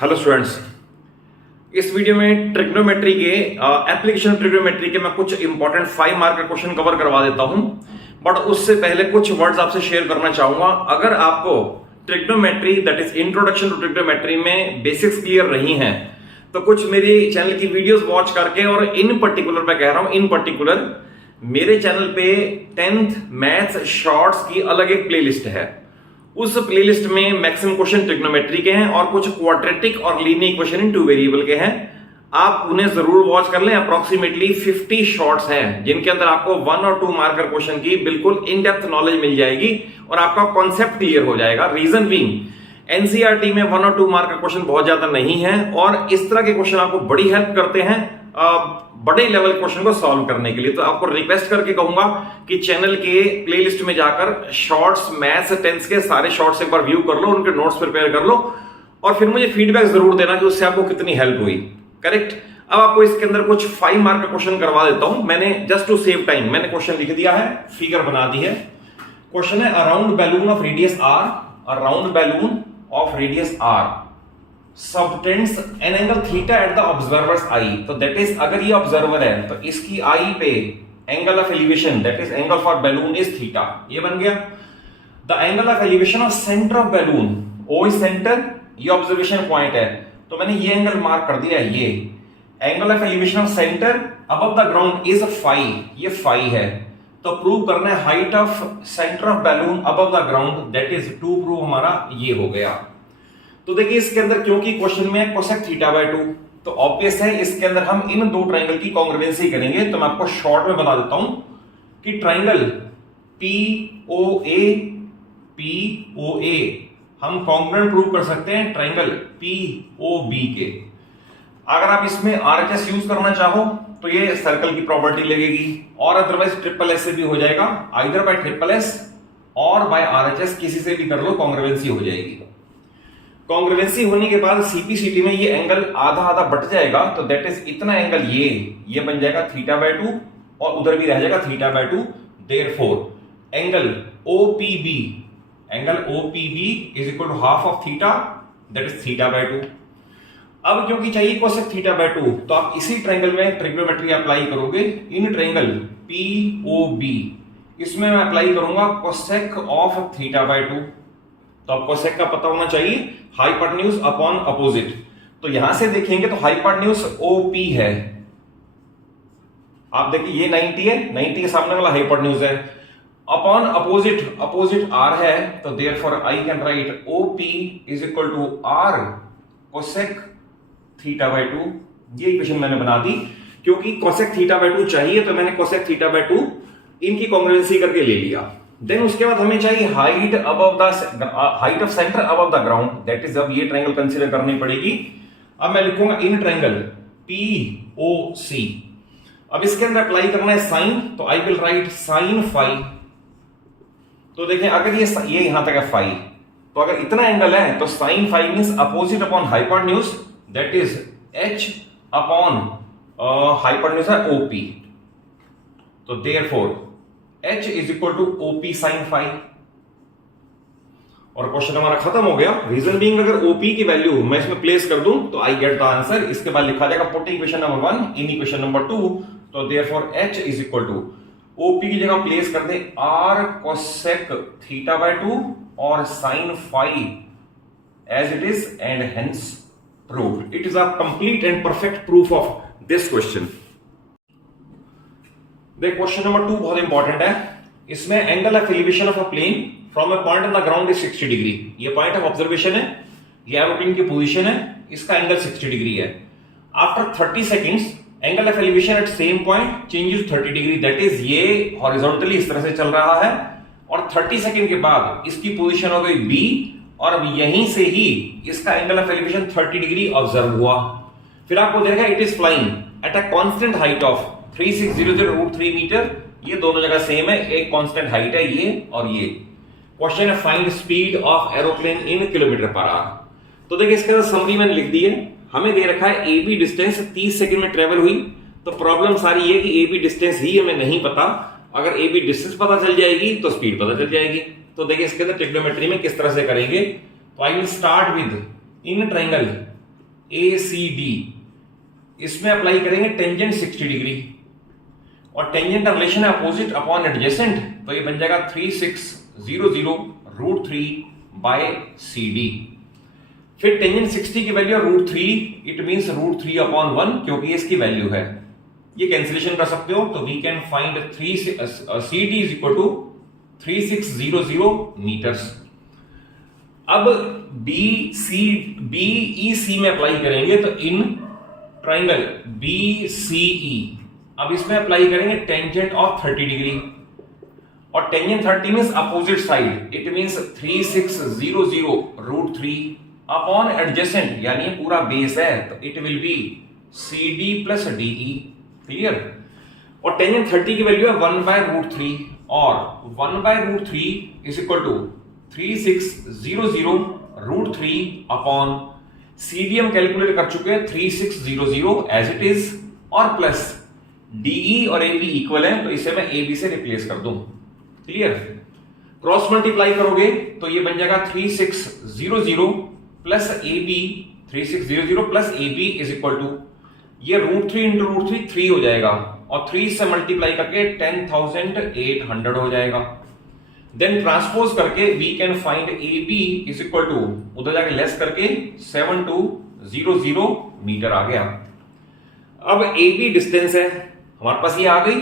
Hello students, इस video में trigonometry के एप्लीकेशन ट्रिग्नोमेट्री के मैं कुछ इंपॉर्टेंट 5 मार्क का क्वेश्चन कवर करवा देता हूं। बट उससे पहले कुछ वर्ड्स आपसे शेयर करना चाहूंगा। अगर आपको trigonometry that is introduction to trigonometry में बेसिक्स क्लियर नहीं है तो कुछ मेरी चैनल की वीडियोस वॉच करके, और इन पर्टिकुलर मैं कह रहा हूं इन पर्टिकुलर मेरे चैनल पे 10th मैथ्स शॉर्ट्स की अलग एक प्लेलिस्ट है। उस प्लेलिस्ट में मैक्सिमम क्वेश्चन ट्रिग्नोमेट्री के हैं और कुछ क्वाड्रेटिक और लीनियर इक्वेशन इन 2 वेरिएबल के हैं। आप उन्हें जरूर वॉच कर लें। अप्रोक्सीमेटली 50 शॉर्ट्स हैं जिनके अंदर आपको 1 और 2 मार्कर क्वेश्चन की बिल्कुल इन डेप्थ नॉलेज मिल जाएगी और आपका कॉन्सेप्ट क्लियर हो जाएगा। रीजन बीइंग एनसीईआरटी में 1 और 2 मार्क का क्वेश्चन बहुत ज्यादा नहीं है और इस तरह के क्वेश्चन आपको बड़ी हेल्प करते हैं बड़े लेवल क्वेश्चन को सॉल्व करने के लिए। तो आपको रिक्वेस्ट करके कहूंगा कि चैनल के प्लेलिस्ट में जाकर शॉर्ट्स मैथ्स 10th के सारे शॉर्ट्स एक बार व्यू कर लो, उनके नोट्स प्रिपेयर कर लो और फिर मुझे फीडबैक जरूर देना कि उससे आपको कितनी हेल्प हुई। करेक्ट। अब आपको इसके अंदर कुछ 5 मार्क का क्वेश्चन करवा देता हूं। मैंने जस्ट टू सेव टाइम मैंने क्वेश्चन लिख दिया है, फिगर बना दी है। क्वेश्चन है around balloon of radius R, around balloon of radius R subtends an angle theta at the observer's eye. तो दैट इज अगर ये ऑब्जर्वर है तो इसकी आई पे angle of elevation that is angle for balloon is theta. ये बन गया। The angle of elevation of centre of balloon, O is centre, ये ऑब्जर्वेशन पॉइंट है तो मैंने ये एंगल मार्क कर दिया है। ये angle of elevation of centre above the ground is 5, ये 5 है। तो प्रूव करना है height of centre of balloon above the ground that is 2 prove हमारा ये हो गया। तो देखिए इसके अंदर क्योंकि क्वेश्चन में कोसेक थीटा बाय 2 तो ऑब्वियस है इसके अंदर हम इन 2 ट्रायंगल की कॉन्ग्रुएंसी करेंगे। तो मैं आपको शॉर्ट में बता देता हूं कि ट्रायंगल POA हम कॉन्ग्रुएंट प्रूव कर सकते हैं ट्रायंगल POB के। अगर आप इसमें RHS यूज करना चाहो तो ये सर्कल की प्रॉपर्टी लगेगी और अदरवाइज ट्रिपल एस से भी हो जाएगा, आइदर बाय ट्रिपल एस और बाय RHS, किसी से भी कर लो, कॉन्ग्रुएंसी हो जाएगी। कॉन्ग्रुएंसी होने के बाद सीपीसीटी में ये एंगल आधा आधा बट जाएगा तो दैट इज इतना एंगल ये बन जाएगा थीटा बाय 2 और उधर भी रह जाएगा theta by 2। Therefore angle OPB is equal to half of theta that is theta by 2। अब क्योंकि चाहिए कोसेक थीटा बाय 2 तो आप इसी ट्रायंगल में ट्रिग्नोमेट्री अप्लाई करोगे। इन ट्रायंगल POB इसमें मैं अप्लाई करूंगा कोसेक ऑफ थीटा बाय 2। तो आपको कोसेक का पता होना चाहिए, हाइपोटेन्यूज अपॉन अपोजिट। तो यहां से देखेंगे तो हाइपोटेन्यूज OP है। आप देखिए ये 90 है, 90 के सामने वाला हाइपोटेन्यूज है, अपॉन अपोजिट R है। तो therefore I can write OP is equal to R cosec theta by 2। ये इक्वेशन मैंने बना दी क्योंकि कोसेक थीटा बाय 2 चाहिए तो मैंने कोसेक थीटा बाय 2 इनकी कॉन्ग्रुएंसी करके ले लिया। देन उसके बाद हमें चाहिए height of centre above the ground that is, अब ये ट्रायंगल कंसीडर करनी पड़ेगी। अब मैं लिखूंगा इन ट्रायंगल POC। अब इसके अंदर अप्लाई करना है साइन, तो I will write sine phi. तो देखें अगर ये यहां तक है फाई, तो अगर इतना एंगल है तो sine phi means opposite upon hypotenuse that is H upon hypotenuse है OP। तो therefore H is equal to OP sine phi और क्वेश्चन हमारा खत्म हो गया। रीजन बीइंग अगर OP की वैल्यू मैं इसमें प्लेस कर दूं तो आई गेट द आंसर। इसके बाद लिखा जाएगा putting equation number 1 in equation number 2। तो therefore H is equal to OP की जगह प्लेस कर दे R कोसेक थीटा बाय 2 और sine phi as it is and hence proved. It is a complete and perfect proof of this question. देख question number 2 बहुत important है। इसमें angle of elevation of a plane from a point on the ground is 60 degree. ये point of observation है, ये aeroplane की position है, इसका एंगल 60 डिग्री है। After 30 seconds angle of elevation at same point changes 30 degree that is ये horizontally इस तरह से चल रहा है और 30 सेकंड के बाद इसकी पोजीशन हो गई B और अब यहीं से ही इसका angle of elevation 30 degree observe हुआ। फिर आपको देखा it is flying at a constant height of 3600√3 metre. ये दोनों जगह सेम है, एक कांस्टेंट हाइट है ये और ये। क्वेश्चन है find speed of aeroplane in kilometre per hour. तो देखिए इसके अंदर समरी मैंने लिख दी है। हमें दे रखा है AB डिस्टेंस 30 सेकंड में ट्रेवल हुई। तो प्रॉब्लम सारी ये कि AB डिस्टेंस ही हमें नहीं पता। अगर AB डिस्टेंस पता चल जाएगी तो स्पीड पता चल जाएगी। तो देखिए इसके अंदर ट्रिग्नोमेट्री में किस तरह से करेंगे। तो I will start with in triangle ACD, इसमें अप्लाई करेंगे टेंजेंट 60 डिग्री और टेंजेंट का रिलेशन है अपोजिट अपॉन एडजेसेंट, तो ये बन जाएगा 3600√3/CD। फिर टेंजेंट 60 की वैल्यू है √3, इट मींस √3/1 क्योंकि इसकी वैल्यू है, ये कैंसिलेशन कर सकते हो, तो we can find CD is equal to 3600 metres. अब BEC में अप्लाई करेंगे तो इन ट्राइंगल BCE, अब इसमें अप्लाई करेंगे टेंजेंट ऑफ 30 डिग्री और tangent 30 means opposite side, it means 3600√3 upon adjacent, यानी ये पूरा बेस है, तो it will be CD plus DE। Clear? और टेंजेंट 30 की वैल्यू है 1/√3 और 1/√3 is equal to 3600√3 upon CD हम कैलकुलेट कर चुके हैं 3600 एज इट इज, और प्लस DE और AB इक्वल है, तो इसे मैं AB से रिप्लेस कर दूं। क्लियर? क्रॉस मल्टीप्लाई करोगे तो ये बन जाएगा 3600 plus AB, 3600 plus AB is equal to, ये √3 इंटू √3 3 हो जाएगा और 3 से मल्टीप्लाई करके 10,800 हो जाएगा। देन ट्रांसपोज करके we can find AB is equal to, उधर जाके लेस करके 7200 मीटर आ गया। अब AB डिस्टेंस है हमारे पास, ये आ गई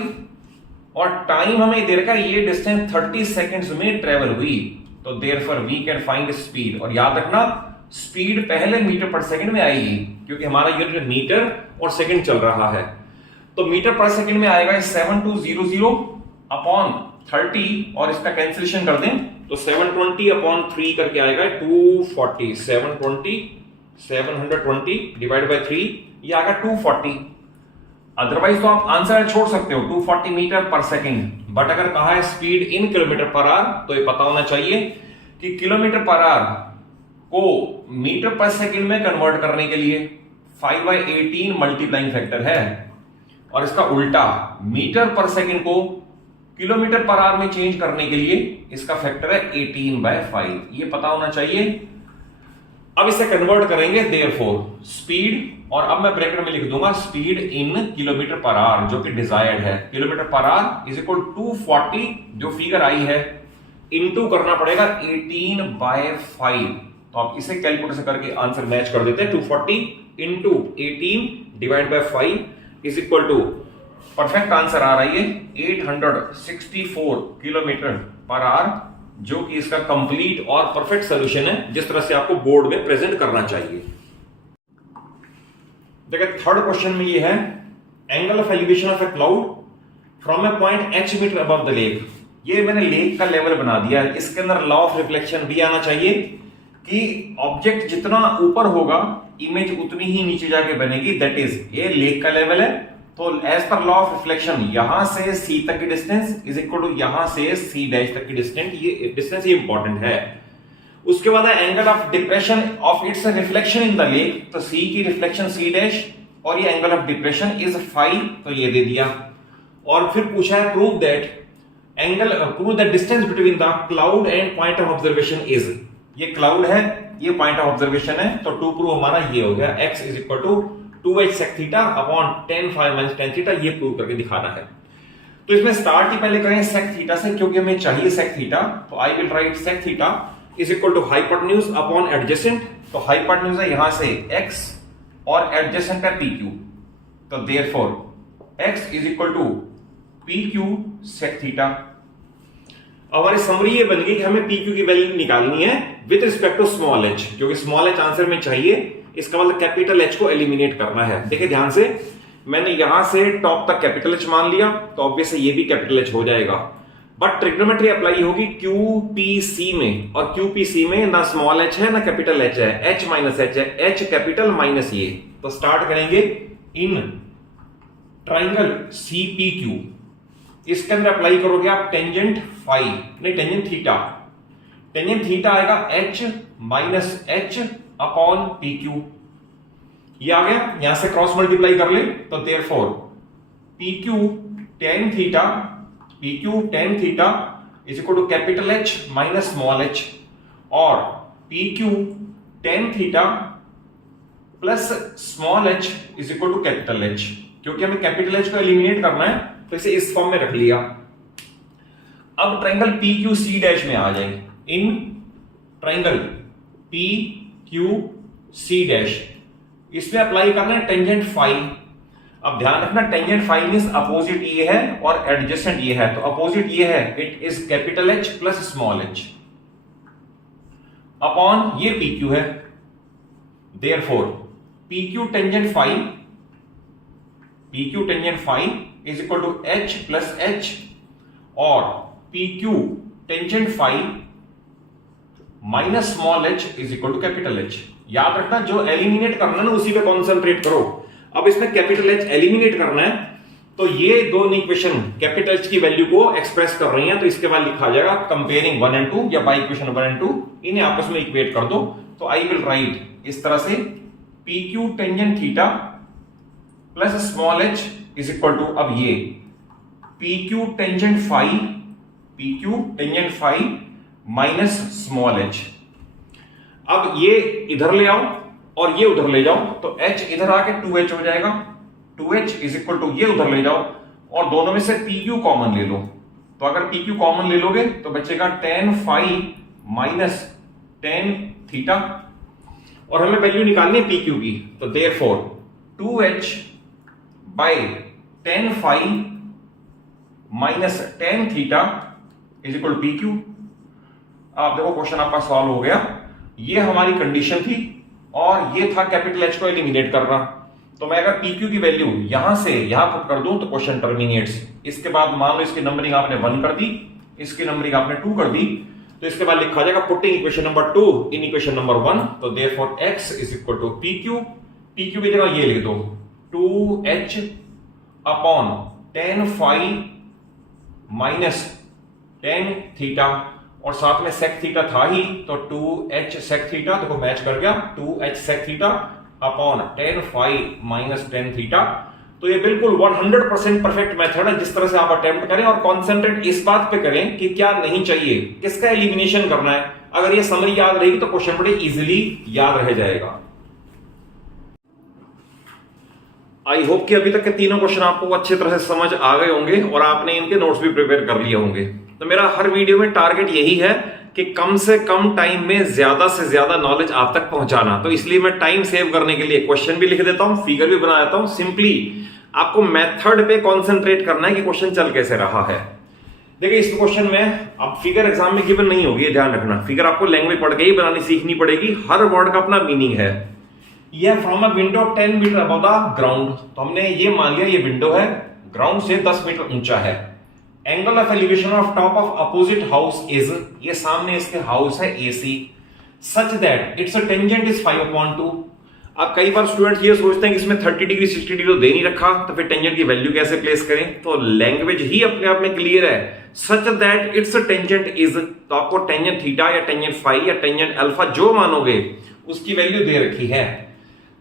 और टाइम हमें दे रखा है, ये डिस्टेंस 30 सेकेंड्स में ट्रेवल हुई, तो therefore we can find speed. और याद रखना स्पीड पहले मीटर पर सेकंड में आएगी क्योंकि हमारा यूनिट मीटर और सेकंड चल रहा है, तो मीटर पर सेकंड में आएगा 7200 अपॉन 30 और इसका कैंसिलेशन कर दें तो 720 अपॉन 3 करके आएगा 240, 720 डिवाइड बाय 3, ये आएगा 240। अदरवाइज तो आप आंसर छोड़ सकते हो 240 मीटर पर सेकंड, बट अगर कहा है speed in kilometre per hour तो ये पता होना चाहिए कि किलोमीटर पर आवर को मीटर पर सेकंड में कन्वर्ट करने के लिए 5/18 मल्टीप्लाइंग फैक्टर है, और इसका उल्टा मीटर पर सेकंड को किलोमीटर पर आवर में चेंज करने के लिए इसका फैक्टर है 18/5, ये पता होना चाहिए। अब इसे कन्वर्ट करेंगे देयरफॉर स्पीड, और अब मैं ब्रैकेट में लिख दूंगा speed in kilometre per hour जो कि डिजायर्ड है, kilometre per hour is equal 240 जो फिगर आई है इनटू करना पड़ेगा 18/5, तो आप इसे कैलकुलेशन करके आंसर मैच कर देते हैं। 240 into 18 divide by 5 is equal to, perfect answer आ रही है 864 किलोमीटर पर आवर, जो कि इसका कंप्लीट और परफेक्ट सॉल्यूशन है जिस तरह से आपको बोर्ड में प्रेजेंट करना चाहिए। देखिए थर्ड क्वेश्चन में ये है angle of elevation of a cloud from a point h metre above the lake. ये मैंने लेक का लेवल बना दिया है, इसके अंदर लॉ ऑफ रिफ्लेक्शन भी आना चाहिए कि ऑब्जेक्ट जितना ऊपर होगा इमेज उतनी ही नीचे जाके बनेगी, दैट इज ये लेक का लेवल है, तो as per law of reflection यहां से C तक की डिस्टेंस इज इक्वल टू यहां से C डैश तक की डिस्टेंस, ये डिस्टेंस ये इंपॉर्टेंट है। उसके बाद angle of depression of it's reflection in the lake, तो C की रिफ्लेक्शन C डैश और ये एंगल ऑफ डिप्रेशन इज 5, तो ये दे दिया। और फिर पूछा है prove that distance between the cloud and point of observation is, ये क्लाउड है ये पॉइंट ऑफ ऑब्जर्वेशन है, तो टू प्रूव हमारा ये हो गया x is equal to 2h sec theta upon 10 phi minus 10 theta, ये प्रूव करके दिखाना है। तो इसमें स्टार्ट ही पहले करें sec थीटा से क्योंकि हमें चाहिए sec थीटा, तो I will write sec theta is equal to hypotenuse upon adjacent, तो हाइपोटेन्यूज है यहां से x और एडजेसेंट है PQ, तो therefore x is equal to PQ sec theta. हमारी समरी ये बन गई कि हमें PQ की वैल्यू निकालनी है with respect to small h, क्योंकि स्मॉल h आंसर में चाहिए, इसका मतलब कैपिटल H को एलिमिनेट करना है। देखिए ध्यान से, मैंने यहां से टॉप तक कैपिटल H मान लिया, तो ऑब्वियसली ये भी कैपिटल H हो जाएगा, बट ट्रिग्नोमेट्री अप्लाई होगी QPC में, और QPC में ना स्मॉल h है ना कैपिटल H है, H माइनस H है, H कैपिटल माइनस ये। तो स्टार्ट करेंगे इन ट्राइंगल CPQ, इसके अंदर अप्लाई करोगे आप टेंजेंट फाई, नहीं टेंजेंट थीटा, टेंजेंट थीटा आएगा H minus H upon PQ, ये आ गया, यहां से क्रॉस मल्टीप्लाई कर ले, तो therefore PQ tan theta is equal to capital H minus small h, और PQ tan theta plus small h is equal to capital H। क्योंकि हमें कैपिटल H को एलिमिनेट करना है तो इसे इस फॉर्म में रख लिया। अब ट्रायंगल PQC डैश में आ जाए। इन ट्रायंगल PQC डैश इसमें अप्लाई करना है टेंजेंट फाई। अब ध्यान रखना टेंजेंट फाई मींस अपोजिट ये है और एडजेसेंट ये है, तो अपोजिट ये है it is capital H plus small h upon ये PQ है। Therefore PQ tangent phi is equal to H plus H और PQ tangent phi minus small h is equal to capital H। याद रखना जो eliminate करना है ना उसी पे कॉन्सेंट्रेट करो। अब इसमें कैपिटल H एलिमिनेट करना है तो ये दो इक्वेशन कैपिटल H की वैल्यू को एक्सप्रेस कर रही हैं, तो इसके बाद लिखा जाएगा कंपेयरिंग 1 and 2 या बाय इक्वेशन 1 and 2 इन्हें आपस में इक्वेट कर दो। तो आई विल राइट इस तरह से PQ tangent theta plus small h is equal to अब ये PQ tangent phi minus small h। अब ये इधर ले आओ और ये उधर ले जाओ तो h इधर आके 2h हो जाएगा। 2h इज इक्वल टू ये उधर ले जाओ और दोनों में से PQ कॉमन ले लो। तो अगर PQ कॉमन ले लोगे तो बचेगा tan phi minus tan theta और हमें वैल्यू निकालनी है PQ की। तो therefore 2h by tan phi minus tan theta is equal to PQ। आप देखो क्वेश्चन आपका सॉल्व हो गया। ये हमारी कंडीशन थी और ये था कैपिटल H को एलिमिनेट करना। तो मैं अगर PQ की वैल्यू यहां से यहां पुट कर दूं तो क्वेश्चन टर्मिनेट्स। इसके बाद मान लो इसकी नंबरिंग आपने 1 कर दी, इसकी नंबरिंग आपने 2 कर दी, तो इसके बाद लिखा जाएगा putting equation number 2 in equation number 1। तो therefore x is equal to PQ की जगह ये लिख दो 2h upon tan phi minus tan theta और साथ में sec थीटा था ही तो 2h sec थीटा, देखो मैच कर गया 2h sec theta upon tan phi minus tan theta. तो ये बिल्कुल 100% परफेक्ट मेथड है जिस तरह से आप अटेम्प्ट करें और कॉन्सेंट्रेट इस बात पे करें कि क्या नहीं चाहिए, किसका एलिमिनेशन करना है। अगर ये समरी याद रहेगी तो क्वेश्चन बड़े इजीली याद रह जाएगा। आई होप कि अभी तक के तीनों क्वेश्चन आपको अच्छे तरह से समझ आ गए होंगे और आपने इनके नोट्स भी प्रिपेयर कर लिए होंगे। तो मेरा हर वीडियो में टारगेट यही है कि कम से कम टाइम में ज्यादा से ज्यादा नॉलेज आप तक पहुंचाना। तो इसलिए मैं टाइम सेव करने के लिए क्वेश्चन भी लिख देता हूं, फिगर भी बना देता हूं। सिंपली आपको मेथड पे कॉन्सेंट्रेट करना है कि क्वेश्चन चल कैसे रहा है। देखिए इस क्वेश्चन में अब फिगर एग्जाम में गिवन नहीं होगी, ध्यान रखना। फिगर आपको लैंग्वेज पढ़ के ही बनानी सीखनी पड़ेगी। हर वर्ड का अपना मीनिंग है। यह from a window 10 metre above the ground, तो हमने ये मान लिया ये विंडो है, ग्राउंड से 10 मीटर ऊंचा है। Angle of elevation of top of opposite house is, ये सामने इसके हाउस है AC, such that it's tangent is 5/2। अब कई बार स्टूडेंट ये सोचते हैं कि इसमें 30 डिग्री 60 डिग्री तो दे नहीं रखा, तो फिर टेंजेंट की वैल्यू कैसे प्लेस करें। तो लैंग्वेज ही अपने आप में क्लियर है। Such that it's tangent is, तो आपको टेंजेंट थीटा या टेंजेंट फाई या टेंजेंट अल्फा जो मानोगे उसकी वैल्यू दे रखी है।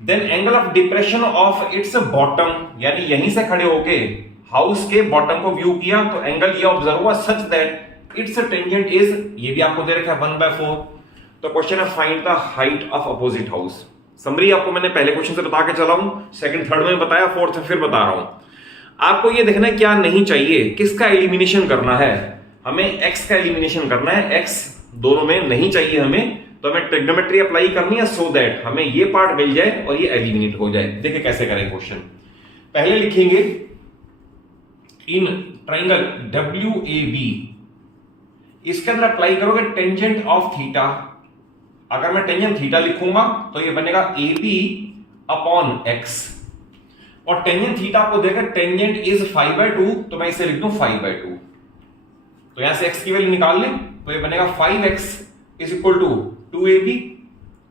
Then angle of depression of its bottom, यानी यहीं से खड़े होके हाउस के बॉटम को व्यू किया तो एंगल ये ऑब्जर्व हुआ सच दैट इट्स टेंजेंट इज, ये भी आपको दे रखा है 1/4। तो क्वेश्चन है find the height of opposite house. Summary आपको मैंने पहले क्वेश्चन से बता के चला हूं, सेकंड थर्ड में बताया, फोर्थ में फिर बता रहा हूं। आपको ये देखना है क्या नहीं चाहिए, किसका एलिमिनेशन करना है। हमें x का एलिमिनेशन करना है, x दोनों में नहीं चाहिए हमें, तो हमें ट्रिग्नोमेट्री अप्लाई करनी है सो दैट हमें ये पार्ट मिल जाए और ये एलिमिनेट हो जाए। देखिए कैसे करें क्वेश्चन। पहले लिखेंगे इन ट्राइंगल WAB, इसके अंदर अप्लाई करोगे टेंजेंट ऑफ थीटा। अगर मैं टेंजेंट थीटा लिखूंगा तो ये बनेगा AB अपॉन x, और टेंजेंट थीटा आपको देखा टेंजेंट इज 5/2, तो मैं इसे लिख दूं 5/2। तो यहां से x की वैल्यू निकाल लें तो ये बनेगा 5x is equal to 2AB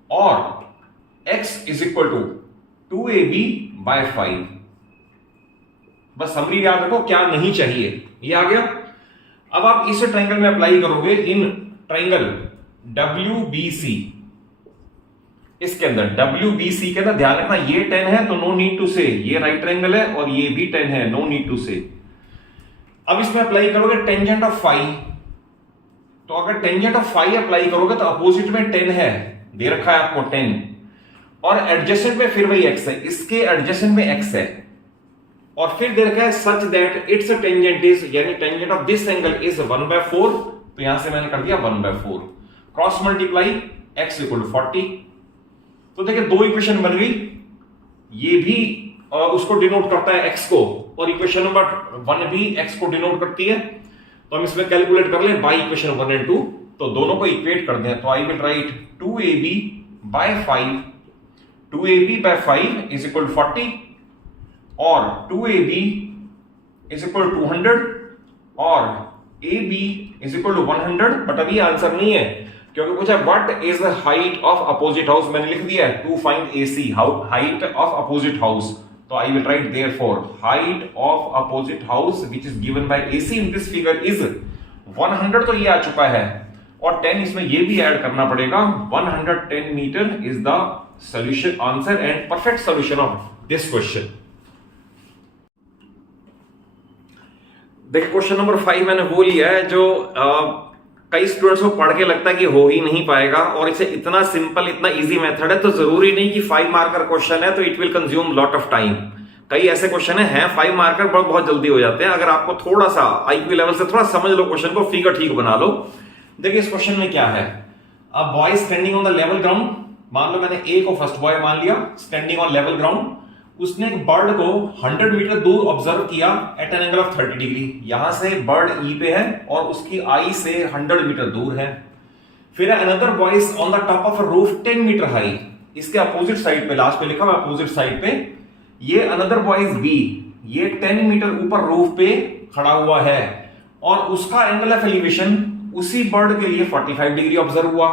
और x is equal to 2AB/5। बस समरी याद रखो क्या नहीं चाहिए, ये आ गया। अब आप इस ट्रायंगल में अप्लाई करोगे इन ट्रायंगल WBC। इसके अंदर WBC के अंदर ध्यान रखना ये 10 है तो नो नीड टू से, ये राइट ट्रायंगल है और ये भी 10 है, नो नीड टू से। अब इसमें अप्लाई करोगे टेंजेंट ऑफ फाई, तो अगर टेंजेंट ऑफ फाई अप्लाई करोगे तो अपोजिट में 10 है, दे रखा है आपको 10, और एडजेसेंट में फिर वही x है, इसके एडजेसेंट में x है, और फिर दे रखा है such that it's tangent is, यानी tangent of this angle is 1/4, तो यहां से मैंने कर दिया 1/4, cross multiply x equal to 40। तो देखिए दो इक्वेशन बन गई, ये भी उसको डिनोट करता है x को, और इक्वेशन नंबर 1 भी x को डिनोट करती है। तो हम इसमें कैलकुलेट कर ले बाई इक्वेशन 1 एंड 2, तो दोनों को इक्वेट कर दें। तो I will write 2ab by 5 is equal to 40, और 2ab इज इक्वल टू 200, और ab is equal to 100। But अभी आंसर नहीं है, क्योंकि पूछा what is the height of opposite house, मैंने लिख दिया है to find AC, height of opposite house. तो I will write therefore height of opposite house which is given by AC in this figure is 100, तो ये आ चुका है, और 10 इसमें ये भी ऐड करना पड़ेगा। 110 metre is the solution answer and perfect solution of this question. देखिए क्वेश्चन नंबर 5 मैंने वो लिया है जो कई स्टूडेंट्स को पढ़ के लगता है कि हो ही नहीं पाएगा, और इसे इतना सिंपल, इतना इजी मेथड है, तो जरूरी नहीं कि 5 मार्कर क्वेश्चन है तो it will consume lot of time. कई ऐसे क्वेश्चन है 5 मार्कर बहुत जल्दी हो जाते हैं, अगर आपको थोड़ा सा IQ लेवल से थोड़ा समझ लो क्वेश्चन को, फिगर ठीक बना लो। देखिए इस क्वेश्चन में क्या है, a boy standing on the level ground, मान लो मैंने A को फर्स्ट बॉय मान लिया, स्टैंडिंग ऑन लेवल ग्राउंड, उसने एक बर्ड को 100 मीटर दूर ऑब्जर्व किया at an angle of 30 degree. यहां से बर्ड E पे है और उसकी आई से 100 मीटर दूर है। फिर another boys on the top of a roof 10 metre high, इसके अपोजिट साइड पे, लास्ट पे लिखा हुआ अपोजिट साइड पे, ये अनदर बॉयज B, ये 10 मीटर ऊपर रूफ पे खड़ा हुआ है, और उसका एंगल ऑफ एलिवेशन उसी बर्ड के लिए 45 डिग्री ऑब्जर्व हुआ।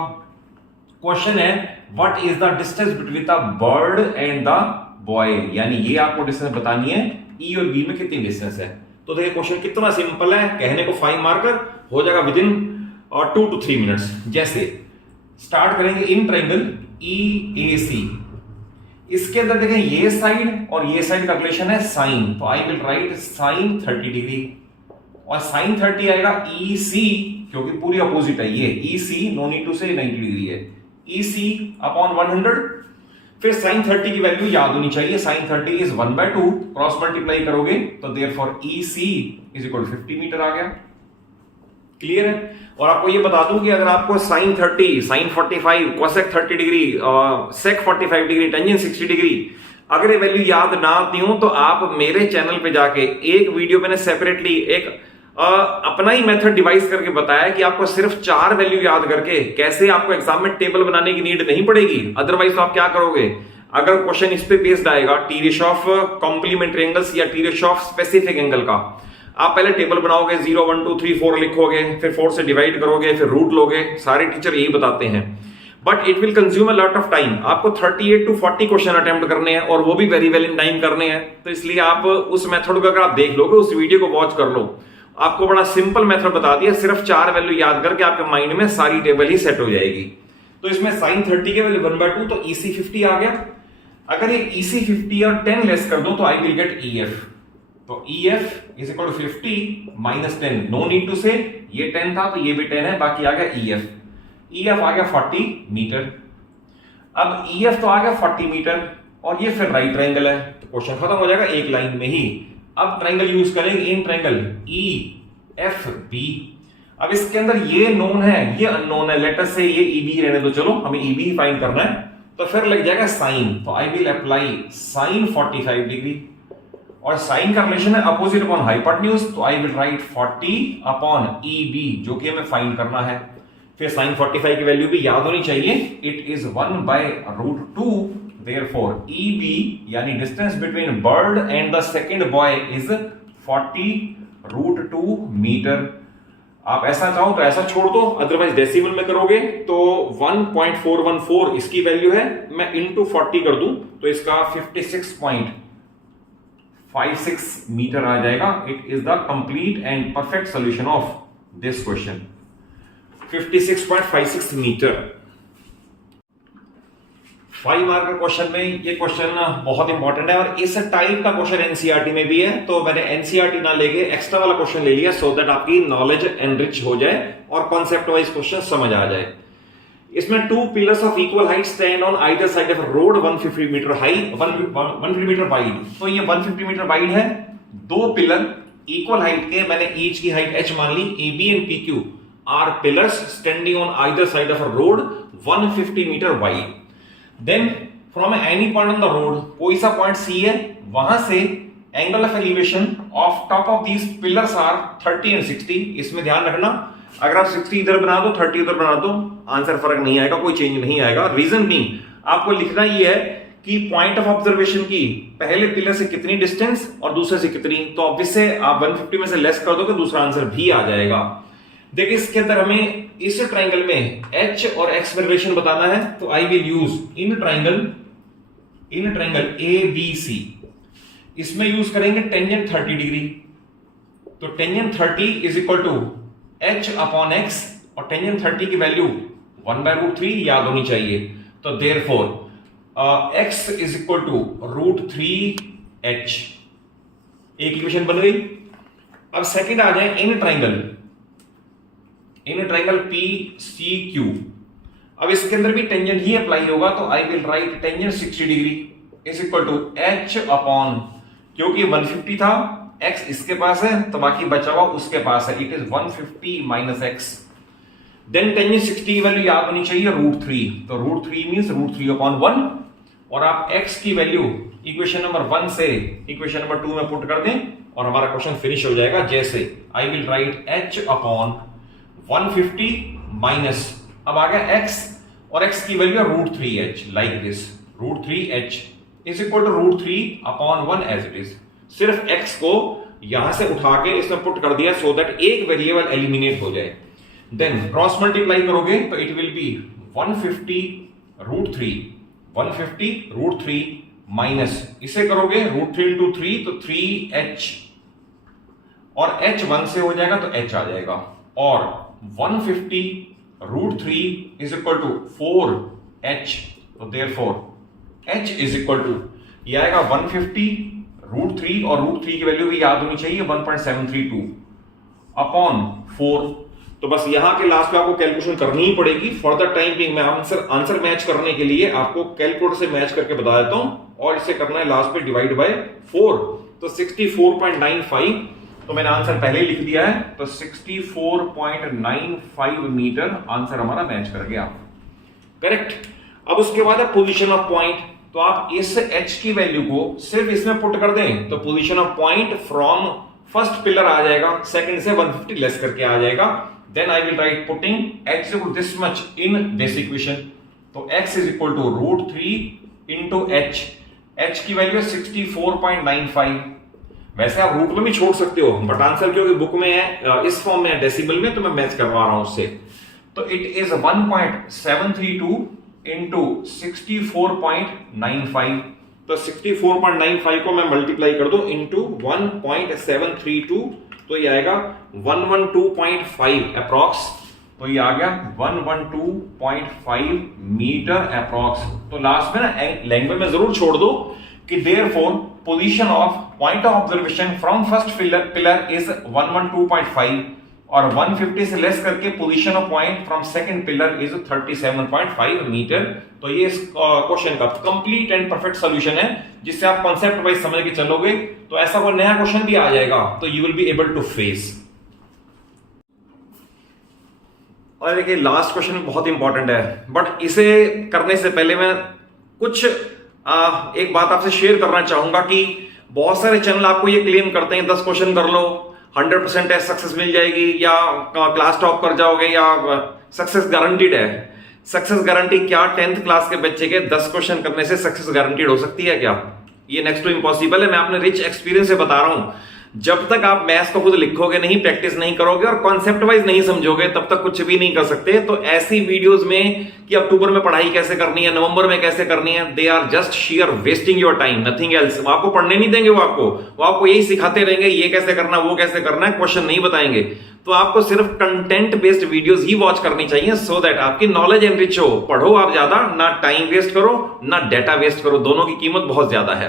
क्वेश्चन है what is the distance between the bird and the boy, यानी ये आपको डिस्टेंस बतानी है E और B में कितनी डिस्टेंस है। तो देखिए क्वेश्चन कितना सिंपल है, कहने को 5 मार्कर हो जाएगा विद इन 2 to 3 मिनट्स। जैसे स्टार्ट करेंगे इन ट्रायंगल EAC, इसके अंदर देखें ये साइड और ये साइड का रिलेशन है साइन, तो I will write sine 30 degree, और साइन 30 आएगा EC, क्योंकि पूरी अपोजिट है ये EC, नो नीड टू से 90 डिग्री है, EC अपॉन 100। फिर साइन 30 की वैल्यू याद होनी चाहिए, साइन 30 इज 1/2, क्रॉस मल्टीप्लाई करोगे तो therefore EC is equal to 50 metre आ गया। क्लियर है। और आपको ये बता दूं कि अगर आपको साइन 30, साइन 45, कोसेक 30 डिग्री, सेक 45 डिग्री, टेंजेंट 60 डिग्री, अगर ये वैल्यू याद ना आती हो तो आप मेरे चैनल पे जाके एक वीडियो मैंने सेपरेटली एक अपना ही मेथड डिवाइस करके बताया कि आपको सिर्फ 4 वैल्यू याद करके कैसे आपको एग्जाम में टेबल बनाने की नीड नहीं पड़ेगी। अदरवाइज तो आप क्या करोगे, अगर क्वेश्चन इस पे बेस्ड आएगा T ratio of complementary angles या T ratio of specific angle का, आप पहले टेबल बनाओगे, 0 1 2 3 4 लिखोगे, फिर 4 से डिवाइड करोगे, फिर रूट लोगे, सारे टीचर यही बताते हैं, but it will consume a lot of time. आपको 38 to 40 क्वेश्चन अटेम्प्ट करने हैं और वो भी वेरी वेल इन टाइम करने हैं, तो इसलिए आप उस मेथड को अगर आप देख लोगे, उस वीडियो को वॉच कर लो, आपको बड़ा सिंपल मेथड बता दिया, सिर्फ 4 वैल्यू याद करके आपके माइंड में सारी टेबल ही सेट हो जाएगी। तो इसमें साइन 30 के वैल्यू 1/2, तो EC 50 आ गया। अगर ये EC 50 और 10 लेस कर दो तो आई विल गेट EF, तो EF is equal to 50 minus 10, no need to say, ये 10 था तो ये भी 10 है, बाकी आ गया EF आ गया 40 मीटर। अब EF तो आ गया 40 मीटर, और ये फिर राइट ट्रायंगल है, तो क्वेश्चन खत्म हो जाएगा एक लाइन में ही। अब ट्रायंगल यूज करेंगे इन ट्रायंगल EFB। अब इसके अंदर ये नोन है, ये अननोन है, लेट अस से ये EB रहने दो, चलो हमें EB ही फाइंड करना है, तो फिर लग जाएगा साइन, तो I will apply sine 45 degree, और साइन का रिलेशन है अपोजिट अपॉन हाइपोटेन्यूज, तो I will write 40 upon EB, जो कि हमें फाइंड करना है। फिर साइन 45 की वैल्यू भी याद होनी चाहिए, इट इज 1/√2, therefore EB यानी distance between bird and the second boy is 40√2 metre. आप ऐसा चाहो तो ऐसा छोड़ दो, अदरवाइज डेसिमल में करोगे तो 1.414 इसकी वैल्यू है, मैं इनटू 40 कर दूं तो इसका 56.56 मीटर आ जाएगा। It is the complete and perfect solution of this question, 56.56 metre. 5 mark का क्वेश्चन में ये क्वेश्चन बहुत इंपॉर्टेंट है, और इस टाइप का क्वेश्चन एनसीईआरटी में भी है, तो मैंने एनसीईआरटी ना लेके एक्स्ट्रा वाला क्वेश्चन ले लिया, सो दैट आपकी नॉलेज एनरिच हो जाए और कॉन्सेप्ट वाइज क्वेश्चन समझ आ जाए। इसमें 2 pillars of equal height stand on either side of a road 150 metre high 150 metre wide. तो ये 150 मीटर वाइड है, 2 पिलर इक्वल हाइट के, मैंने ईच की हाइट h मान ली, AB and PQ are pillars standing on either side of a road 150 metre wide. Then from any point on the road, कोई सा पॉइंट C है, वहां से angle of elevation of top of these pillars are 30 and 60। इसमें ध्यान रखना, अगर आप 60 इधर बना दो 30 इधर बना दो, आंसर फर्क नहीं आएगा, कोई चेंज नहीं आएगा। रीजन बीइंग आपको लिखना ही है कि पॉइंट ऑफ ऑब्जर्वेशन की पहले पिलर से कितनी डिस्टेंस और दूसरे से कितनी, तो ऑब्वियस से आप 150 में से लेस कर दो तो दूसरा आंसर भी आ जाएगा। देखिए इसके अंदर हमें इस ट्राइंगल में h और x में रिलेशन बताना है, तो I will use in triangle ABC, इसमें यूज करेंगे टेंजेंट 30 डिग्री। तो tangent 30 is equal to h upon x, और टेंजेंट 30 की वैल्यू 1/√3 याद होनी चाहिए। तो therefore x is equal to √3h, एक इक्वेशन बन गई। अब सेकंड आ जाए इन ट्राइंगल PCQ। अब इसके अंदर भी टेंजेंट ही अप्लाई होगा, तो I will write tangent 60 degree is equal to h upon, क्योंकि 150 था, x इसके पास है तो बाकी बचा हुआ उसके पास है, it is 150 minus x। Then tangent 60 की वैल्यू याद होनी चाहिए √3, तो √3 मींस √3 अपॉन 1, और आप x की वैल्यू इक्वेशन नंबर 1 से इक्वेशन नंबर 2 में पुट कर दें और हमारा क्वेश्चन फिनिश हो जाएगा। जैसे आई will right h upon 150 minus, अब आ गया x, और x की वैल्यू है √3h, like this, √3h is equal to √3 upon 1 as it is. सिर्फ x को यहां से उठा के इसमें पुट कर दिया सो दैट एक वेरिएबल एलिमिनेट हो जाए। देन क्रॉस मल्टीप्लाई करोगे तो इट विल बी 150 √3 माइनस, इसे करोगे √3 into 3 तो 3h, और h 1 से हो जाएगा तो h आ जाएगा, और 150 √3 इज इक्वल टू 4h, तो therefore h is equal to, ये आएगा 150 √3, और √3 की वैल्यू भी याद होनी चाहिए 1.732 अपॉन 4। तो बस यहां के लास्ट में आपको कैलकुलेशन करनी ही पड़ेगी। फॉर द टाइम बिंग मैं आंसर मैच करने के लिए आपको कैलकुलेटर से मैच करके बता देता हूं, और इसे करना है लास्ट पे डिवाइड बाय 4, तो 64.95, तो मैंने आंसर पहले लिख दिया है, तो 64.95 मीटर आंसर हमारा मैच कर गया, करेक्ट। अब उसके बाद है पोजीशन ऑफ पॉइंट, तो आप इस h की वैल्यू को सिर्फ इसमें पुट कर दें तो position of point from first pillar आ जाएगा, सेकंड से 150 लेस करके आ जाएगा। Then I will write putting x equal this much in this equation, तो x is equal to √3 into h की वैल्यू है 64.95। वैसे आप रूट में भी छोड़ सकते हो, बट आंसर क्योंकि बुक में है इस फॉर्म में है डेसिमल में, तो मैं मैच करवा रहा हूं उससे। तो इट इज 1.732 into 64.95, तो 64.95 को मैं मल्टीप्लाई कर दूं इंटू 1.732, तो ये आएगा 112.5 अप्रॉक्स, तो ये आ गया 112.5 मीटर अप्रॉक्स। तो लास्ट में ना लैंग्वेज में जरूर छोड़ दो कि therefore position of point of observation from first pillar is 112.5, और 150 से लेस करके position of point from second pillar is 37.5 metre. तो ये इस क्वेश्चन का कंप्लीट एंड परफेक्ट सॉल्यूशन है, जिससे आप कॉन्सेप्ट वाइज समझ के चलोगे तो ऐसा कोई नया क्वेश्चन भी आ जाएगा तो you will be able to face. और देखिए लास्ट क्वेश्चन बहुत इंपॉर्टेंट है, बट इसे करने से पहले मैं कुछ एक बात आपसे शेयर करना चाहूंगा कि बहुत सारे चैनल आपको ये क्लेम करते हैं 10 क्वेश्चन कर लो 100% है सक्सेस मिल जाएगी, या क्लास टॉप कर जाओगे, या सक्सेस गारंटीड है। सक्सेस गारंटी क्या? 10th क्लास के बच्चे के 10 क्वेश्चन करने से सक्सेस गारंटीड हो सकती है क्या? ये नेक्स्ट टू इम्पॉसिबल है। मैं अपने रिच एक्सपीरियंस से बता रहा हूं, जब तक आप मैथ्स को खुद लिखोगे नहीं, प्रैक्टिस नहीं करोगे और कॉन्सेप्ट वाइज नहीं समझोगे, तब तक कुछ भी नहीं कर सकते। तो ऐसी वीडियोस में कि अक्टूबर में पढ़ाई कैसे करनी है, नवंबर में कैसे करनी है, they are just sheer wasting your time, nothing else. वो आपको पढ़ने नहीं देंगे, वो आपको यही सिखाते रहेंगे, ये कैसे करना, वो कैसे करना है, क्वेश्चन नहीं बताएंगे। तो आपको सिर्फ कंटेंट बेस्ड वीडियोस ही वॉच करनी चाहिए, सो दैट आपकी नॉलेज एनरिच हो। पढ़ो आप ज्यादा, ना टाइम वेस्ट करो ना डेटा वेस्ट करो, दोनों की कीमत बहुत ज्यादा है।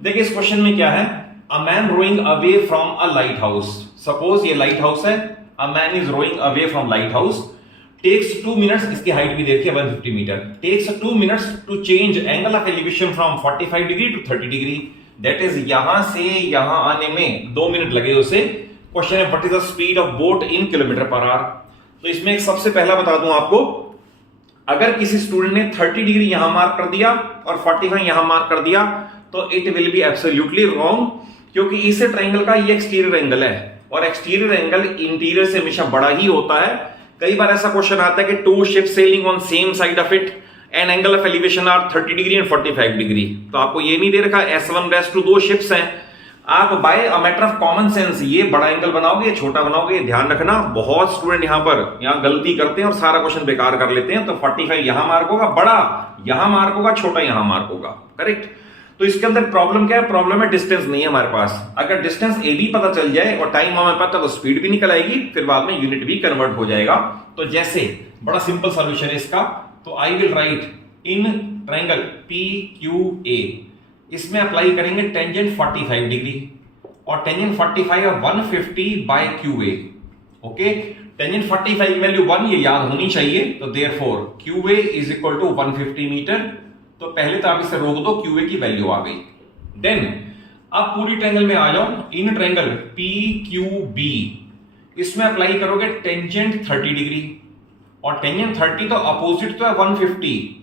देखिए इस क्वेश्चन में क्या है, A man rowing away from a lighthouse. Suppose ये lighthouse है, a man is rowing away from lighthouse takes 2 minutes, इसकी हाइट भी देखिए 150 metre, takes 2 minutes to change angle of elevation from 45 degree to 30 degree, that is यहां से यहां आने में 2 मिनट लगे उसे। क्वेश्चन है what is the speed of boat in kilometre per hour. तो इसमें एक सबसे पहला बता दूं आपको, अगर किसी स्टूडेंट ने 30 डिग्री यहां मार्क कर दिया और 45 यहां मार्क कर दिया तो it will be absolutely wrong, क्योंकि इस ट्रायंगल का ये एक्सटीरियर एंगल है और एक्सटीरियर एंगल इंटीरियर से हमेशा बड़ा ही होता है। कई बार ऐसा क्वेश्चन आता है कि two ship sailing on same side of it and angle of elevation are 30 degree and 45 degree. तो आपको ये नहीं दे रखा S1 S2 दो शिप्स हैं, आप by a matter of common sense ये बड़ा एंगल बनाओगे छोटा बनाओगे, ध्यान रखना। बहुत स्टूडेंट यहां गलती करते हैं और सारा क्वेश्चन बेकार कर लेते हैं। तो 45 यहां मार्क होगा, बड़ा यहां मार्क होगा, छोटा यहां मार्क होगा, करेक्ट। तो इसके अंदर प्रॉब्लम क्या है, प्रॉब्लम है डिस्टेंस नहीं है हमारे पास। अगर डिस्टेंस ए बी पता चल जाए और टाइम हमें पता तो स्पीड भी निकल आएगी, फिर बाद में यूनिट भी कन्वर्ट हो जाएगा। तो जैसे बड़ा सिंपल सॉल्यूशन है इसका, तो I will right in triangle PQA, इसमें अप्लाई करेंगे टेंजेंट 45 डिग्री और टेंजेंट 45 है 150 बाय QA। ओके, टेंजेंट 45 की वैल्यू 1 ये याद होनी चाहिए। तो therefore QA is equal to 150 metre. तो पहले तो आप इसे रोक दो, QA की वैल्यू आ गई। देन अब पूरी ट्रायंगल में आ जाओ, इन ट्रायंगल PQB, इसमें अप्लाई करोगे टेंजेंट 30 डिग्री और टेंजेंट 30 तो अपोजिट तो है 150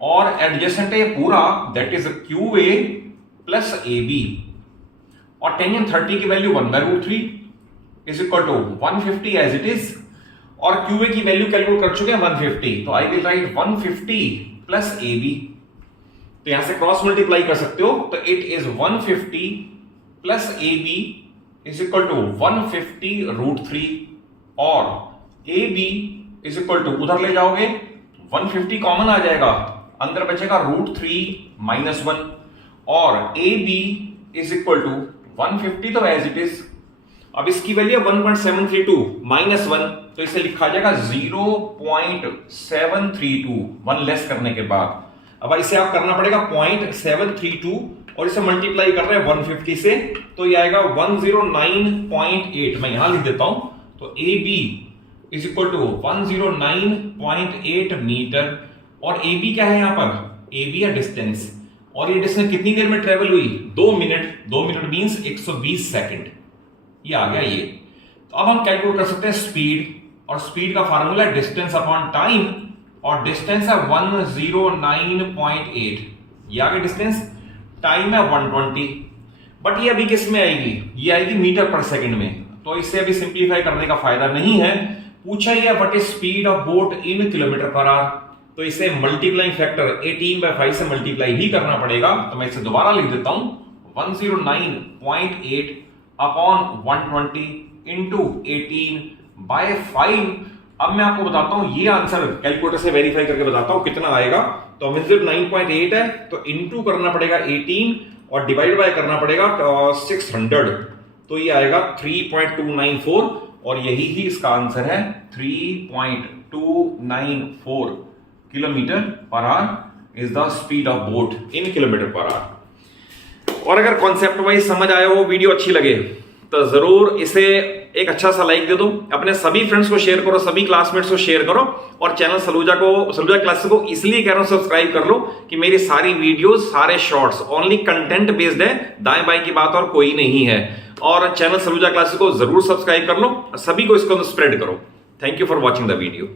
और एडजेसेंट है पूरा, that is QA plus AB और टेंजेंट 30 की value 1/√3 is equal to 150 as it is और QA की वैल्यू कैलकुलेट कर चुके हैं 150। तो I will write 150 plus AB। तो यहां से क्रॉस मल्टीप्लाई कर सकते हो, तो it is 150 plus AB is equal to 150√3 और AB इज इक्वल टू, उधर ले जाओगे 150 कॉमन आ जाएगा, अंदर बचेगा √3 - 1 और AB इज इक्वल टू 150 तो एज इट इज। अब इसकी वैल्यू 1.732 - 1, तो इसे लिखा जाएगा 0.732, 1 लेस करने के बाद। अब इसे आप करना पड़ेगा 0.732 और इसे मल्टीप्लाई कर रहे हैं 150 से, तो ये आएगा 109.8। मैं यहां लिख देता हूं, तो AB is equal to 109.8 metre और AB क्या है यहां पर, AB है डिस्टेंस और ये डिस्टेंस कितनी देर में ट्रेवल हुई, 2 मिनट। 2 मिनट मींस 120 सेकंड, ये आ गया ये। तो अब हम कैलकुलेट कर सकते हैं स्पीड, और स्पीड का फार्मूला है डिस्टेंस अपॉन टाइम और डिस्टेंस है 109.8, ये आ गया डिस्टेंस। टाइम है 120, बट ये अभी किस में आएगी, ये आएगी मीटर पर सेकंड में। तो इससे अभी सिंप्लीफाई करने का फायदा नहीं है। पूछा ही है what is speed of boat in kilometre per hour, तो इसे मल्टीप्लाइंग फैक्टर 18/5 से मल्टीप्लाई ही करना पड़ेगा। तो मैं इसे दोबारा लिख देता हूं, 109.8 अपॉन 120 इंटू 18/5। अब मैं आपको बताता हूं ये आंसर कैलकुलेटर से वेरीफाई करके बताता हूं कितना आएगा। तो 109.8 है तो इंटू करना पड़ेगा 18 और डिवाइड बाय करना पड़ेगा 600, तो ये आएगा 3.294 और यही ही इसका आंसर है, 3.294 kilometre per hour is the speed of boat in kilometre per hour. और अगर कॉन्सेप्ट वाइज समझ आया हो, वीडियो अच्छी लगे तो जरूर इसे एक अच्छा सा लाइक दे दो, अपने सभी फ्रेंड्स को शेयर करो, सभी क्लासमेट्स को शेयर करो और चैनल सलूजा क्लासेस को इसलिए कह रहा हूं सब्सक्राइब कर लो कि मेरी सारी वीडियोस, सारे शॉर्ट्स ओनली कंटेंट बेस्ड है, दाएं बाएं की बात और कोई नहीं है। और चैनल सलूजा क्लासेस को जरूर सब्सक्राइब कर लो, सभी को इसको स्प्रेड करो। Thank you for watching the video.